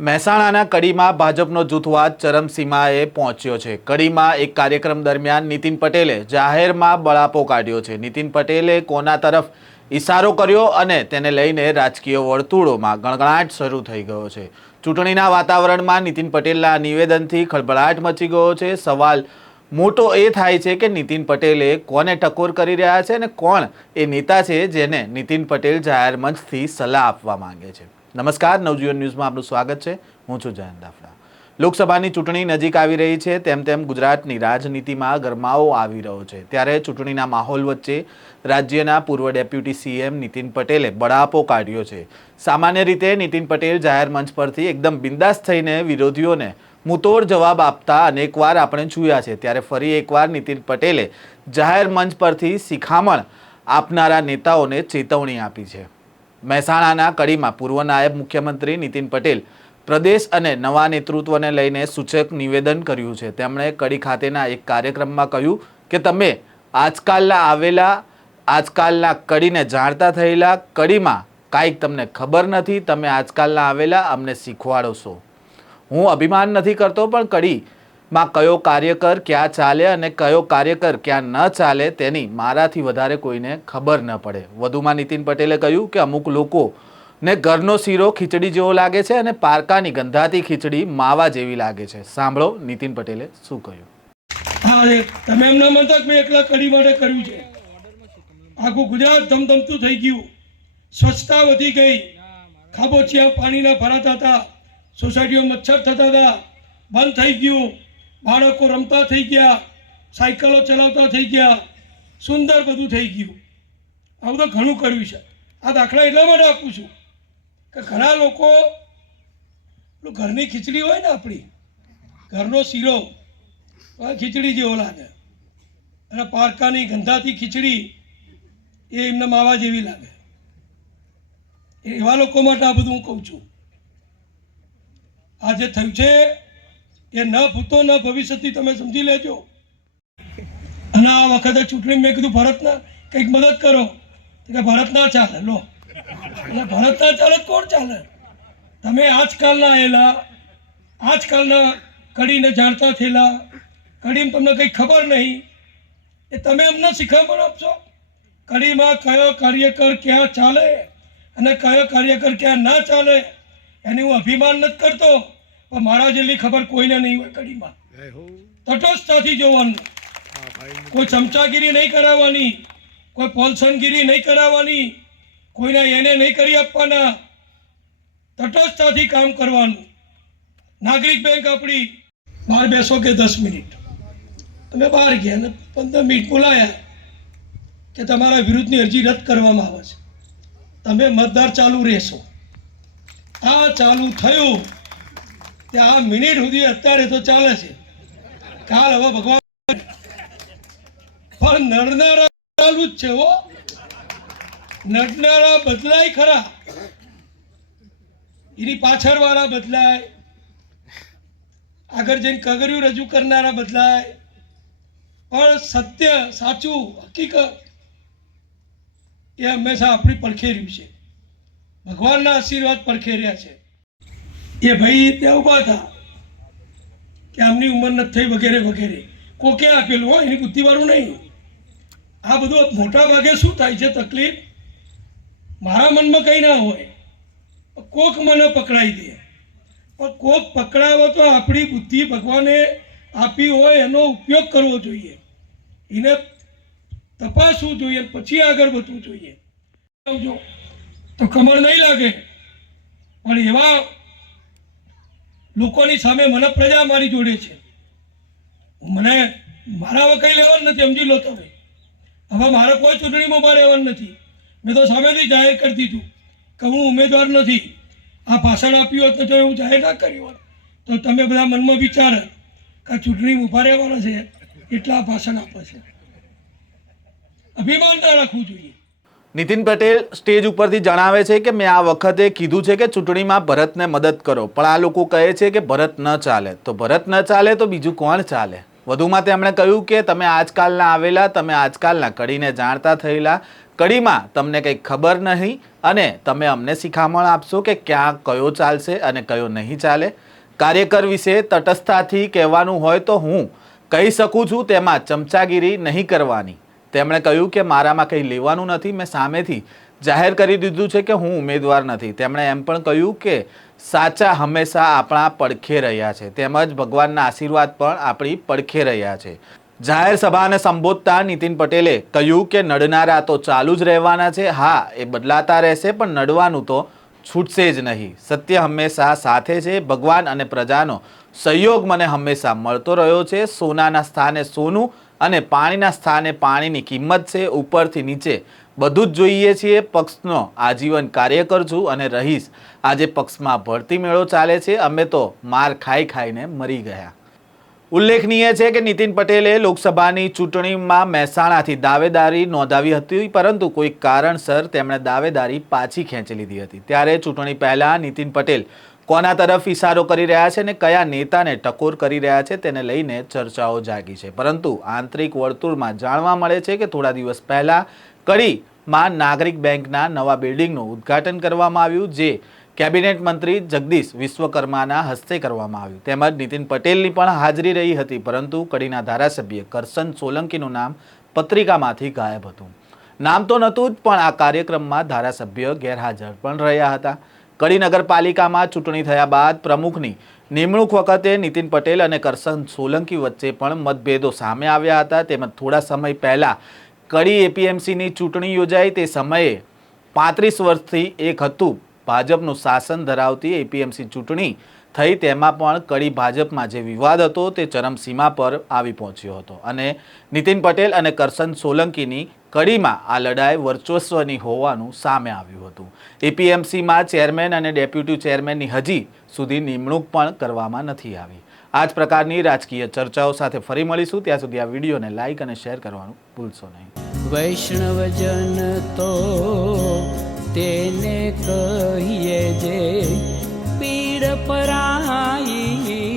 મહેસાણાના કડીમાં ભાજપનો જૂથવાદ ચરમસીમાએ પહોંચ્યો છે। કડીમાં એક કાર્યક્રમ દરમિયાન નીતિન પટેલે જાહેરમાં બળાપો કાઢ્યો છે। નીતિન પટેલે કોના તરફ ઇશારો કર્યો અને તેને લઈને રાજકીય વર્તુળોમાં ગણગણાટ શરૂ થઈ ગયો છે। ચૂંટણીના વાતાવરણમાં નીતિન પટેલના નિવેદનથી ખળભળાટ મચી ગયો છે। સવાલ મોટો એ થાય છે કે નીતિન પટેલે કોને ટકોર કરી રહ્યા છે અને કોણ એ નેતા છે જેને નીતિન પટેલ જાહેર મંચથી સલાહ આપવા માંગે છે। નમસ્કાર, નવજીવન ન્યૂઝમાં આપનું સ્વાગત છે। હું છું જયંત દાફડા। લોકસભાની ચૂંટણી નજીક આવી રહી છે, તેમ ગુજરાતની રાજનીતિમાં ગરમાવો આવી રહ્યો છે। ત્યારે ચૂંટણીના માહોલ વચ્ચે રાજ્યના પૂર્વ ડેપ્યુટી સીએમ નીતિન પટેલે બળાપો કાઢ્યો છે। સામાન્ય રીતે નીતિન પટેલ જાહેર મંચ પરથી એકદમ બિંદાસ થઈને વિરોધીઓને મુંતોડ જવાબ આપતા અનેકવાર આપણે જોયા છે। ત્યારે ફરી એકવાર નીતિન પટેલે જાહેર મંચ પરથી શિખામણ આપનારા નેતાઓને ચેતવણી આપી છે। મહેસાણાના કડીમાં પૂર્વ નાયબ મુખ્યમંત્રી નીતિન પટેલ પ્રદેશ અને નવા નેતૃત્વને લઈને સૂચક નિવેદન કર્યું છે। તેમણે કડી ખાતેના એક કાર્યક્રમમાં કહ્યું કે તમે આજકાલના કડીને જાણતા થયેલા, કડીમાં કાંઈક તમને ખબર નથી, તમે આજકાલના આવેલા અમને શીખવાડો છો। હું અભિમાન નથી કરતો, પણ કડીમાં કયો કાર્યકર ક્યાં ચાલે અને કયો કાર્યકર ક્યાં ન ચાલે તેની મારાથી વધારે કોઈને ખબર ન પડે। વધુમાં નીતિન પટેલે કહ્યું કે અમુક લોકોને ઘરનો શીરો ખીચડી જેવો લાગે છે અને પારકાની ગંધાતી ખીચડી માવા જેવી લાગે છે। સાંભળો નીતિન પટેલે શું કહ્યું। હા, તમે એમ ના માનતા કે મેં એકલા કડી માટે કર્યું છે। આખું ગુજરાત ધમધમતું થઈ ગયું, સ્વચ્છતા વધી ગઈ, ખાબોચિયા પાણીના ભરાતા હતા, સોસાયટીઓ મચ્છર થતા હતા, બંધ થઈ ગયું, બાળકો રમતા થઈ ગયા, સાયકલો ચલાવતા થઈ ગયા, સુંદર બધું થઈ ગયું। આ બધું ઘણું કર્યું છે। આ દાખલા એટલા માટે આપું છું કે ઘણા લોકો ઘરની ખીચડી હોય ને, આપણી ઘરનો શીરો ખીચડી જેવો લાગે અને પારકાની ગંધાતી ખીચડી એ એમને માવા જેવી લાગે। એવા લોકો માટે આ બધું હું કહું છું। આ જે થયું છે એ ન ભૂતો ન ભવિષ્યથી તમે સમજી લેજો। અને આ વખતે ચૂંટણી મેં કીધું ભરતના કંઈક મદદ કરો, કે ભરત ના ચાલે, લો એટલે ભરત ના ચાલે કોણ ચાલે? તમે આજકાલના આવેલા, આજકાલના કડીને જાણતા થયેલા, કડીમાં તમને કંઈ ખબર નહીં, એ તમે અમને શીખવણ આપશો? કડીમાં કયો કાર્યકર ક્યાં ચાલે અને કયો કાર્યકર ક્યાં ના ચાલે એની હું અભિમાન નથી કરતો, પણ મારા જેટલી ખબર કોઈને નહીં હોય। કડીમાં તટસ્થતાથી જોવાનું, કોઈ ચમચાગીરી નહીં કરાવવાની, કોઈ પોલસનગીરી નહીં કરાવવાની, કોઈને એને નહીં કરી આપવાના, તટસ્થતાથી કામ કરવાનું। નાગરિક બેંક આપણી બહાર બેસો કે 10 મિનિટ, તમે બહાર ગયા ને 15 મિનિટ બોલાયા કે તમારા વિરુદ્ધની અરજી રદ કરવામાં આવે છે, તમે મતદાર ચાલુ રહેશો। આ ચાલુ થયું તે આ મિનિટ સુધી અત્યારે તો ચાલે છે, કાલ હવે ભગવાન, પણ નડનારા ચાલુ જ છે હો। નડનારા બદલાય ખરા, એની પાછળ વાળા બદલાય, આગળ જઈને કગર્યું રજૂ કરનારા બદલાય, પણ સત્ય, સાચું, હકીકત એ હંમેશા આપણી પડખે રહ્યું છે। ભગવાનના આશીર્વાદ પડખે રહ્યા છે। એ ભાઈ ત્યાં ઊભા હતા કે આમની ઉંમર નથી થઈ વગેરે વગેરે, કોકે આપેલું હોય, એની બુદ્ધિવાળું નહીં। આ બધું મોટા ભાગે શું થાય છે તકલીફ, મારા મનમાં કંઈ ના હોય, કોક મને પકડાઈ દે, પણ કોક પકડાવો તો આપણી બુદ્ધિ ભગવાને આપી હોય એનો ઉપયોગ કરવો જોઈએ, એને તપાસવું જોઈએ, પછી આગળ વધવું જોઈએ। તો કમર નહીં લાગે, પણ એવા લોકોની સામે મને પ્રજા મારી જોડે છે, મને મારા હવે કંઈ લેવાનું નથી, સમજી લો તમે। હવે મારે કોઈ ચૂંટણીમાં ઉભા રહેવાનું નથી। મેં તો સામેથી જાહેર કરી દીધું કે હું ઉમેદવાર નથી। આ ભાષણ આપ્યું હોત તો જો એવું જાહેર ના કર્યું હોત તો તમે બધા મનમાં વિચારે કે ચૂંટણીમાં ઉભા રહેવાના છે એટલા ભાષણ આપે છે। અભિમાન ના રાખવું જોઈએ। નીતિન પટેલ સ્ટેજ ઉપરથી જણાવે છે કે મેં આ વખતે કીધું છે કે ચૂંટણીમાં ભરતને મદદ કરો, પણ આ લોકો કહે છે કે ભરત ન ચાલે, તો ભરત ન ચાલે તો બીજું કોણ ચાલે? વધુમાં તેમણે કહ્યું કે તમે આજકાલના આવેલા, તમે આજકાલના કડીને જાણતા થયેલા, કડીમાં તમને કંઈ ખબર નહીં અને તમે અમને શિખામણ આપશો કે ક્યાં કયો ચાલશે અને કયો નહીં ચાલે. કાર્યકર વિશે તટસ્થતાથી કહેવાનું હોય તો હું કહી શકું છું, તેમાં ચમચાગીરી નહીં કરવાની. તેમણે કહ્યું કે મારામાં કંઈ લેવાનું નથી. મેં સામેથી જાહેર કરી દીધું છે કે હું ઉમેદવાર નથી. તેમણે એમ પણ કહ્યું કે સાચા હંમેશા આપણા પડખે રહ્યા છે, તેમજ ભગવાનના આશીર્વાદ પણ આપણી પડખે રહ્યા છે. જાહેર સભાને સંબોધતા નીતિન પટેલે કહ્યું કે નડનારા તો ચાલુ જ રહેવાના છે. હા, એ બદલાતા રહેશે, પણ નડવાનું તો છૂટશે જ નહીં. સત્ય હંમેશા સાથે છે. ભગવાન અને પ્રજાનો સહયોગ મને હંમેશા મળતો રહ્યો છે. સોનાના સ્થાને સોનું અને પાણીના સ્થાને પાણીની કિંમત છે. ઉપરથી નીચે બધું જ જોઈએ છીએ. પક્ષનો આજીવન કાર્યકર છું અને રહીશ. આજે પક્ષમાં ભરતી મેળો ચાલે છે. અમે તો માર ખાઈ ખાઈને મરી ગયા. ઉલ્લેખનીય છે કે નીતિન પટેલે લોકસભાની ચૂંટણીમાં મહેસાણાથી દાવેદારી નોંધાવી હતી, પરંતુ કોઈ કારણસર તેમણે દાવેદારી પાછી ખેંચી લીધી હતી. ત્યારે ચૂંટણી પહેલા નીતિન પટેલ કોના તરફ ઇશારો કરી રહ્યા છે અને કયા નેતાને ટકોર કરી રહ્યા છે તેને લઈને ચર્ચાઓ જાગી છે. પરંતુ આંતરિક વર્તુળમાં જાણવા મળે છે કે થોડા દિવસ પહેલા કડીમાં નાગરિક બેંકના નવા બિલ્ડિંગનું ઉદ્ઘાટન કરવામાં આવ્યું, જે કેબિનેટ મંત્રી જગદીશ વિશ્વકર્માના હસ્તે કરવામાં આવ્યું. તેમજ નીતિન પટેલની પણ હાજરી રહી હતી, પરંતુ કડીના ધારાસભ્ય કરશન સોલંકીનું નામ પત્રિકામાંથી ગાયબ હતું. નામ તો નહોતું જ, પણ આ કાર્યક્રમમાં ધારાસભ્ય ગેરહાજર પણ રહ્યા હતા. કડી નગરપાલિકામાં ચૂંટણી થયા બાદ પ્રમુખની નિમણૂક વખતે નીતિન પટેલ અને કરશન સોલંકી વચ્ચે પણ મતભેદો સામે આવ્યા હતા. તેમજ થોડા સમય પહેલા કડી એપીએમસીની ચૂંટણી યોજાઈ. તે સમયે 35 વર્ષથી એક હતું ભાજપનું શાસન ધરાવતી એપીએમસી ચૂંટણી થઈ. તેમાં પણ કડી ભાજપમાં જે વિવાદ હતો તે ચરમસીમા પર આવી પહોંચ્યો હતો અને નીતિન પટેલ અને કરશન સોલંકીની કડીમાં આ લડાઈ વર્ચસ્વની હોવાનું સામે આવ્યું હતું. એપીએમસીમાં ચેરમેન અને ડેપ્યુટી ચેરમેનની હજી સુધી નિમણૂક પણ કરવામાં નથી આવી. આ જ પ્રકારની રાજકીય ચર્ચાઓ સાથે ફરી મળીશું. ત્યાં સુધી આ વિડીયોને લાઇક અને શેર કરવાનું ભૂલશો નહીં. વૈષ્ણવજન તો તેને કહીએ જે પીડ પરાઈ.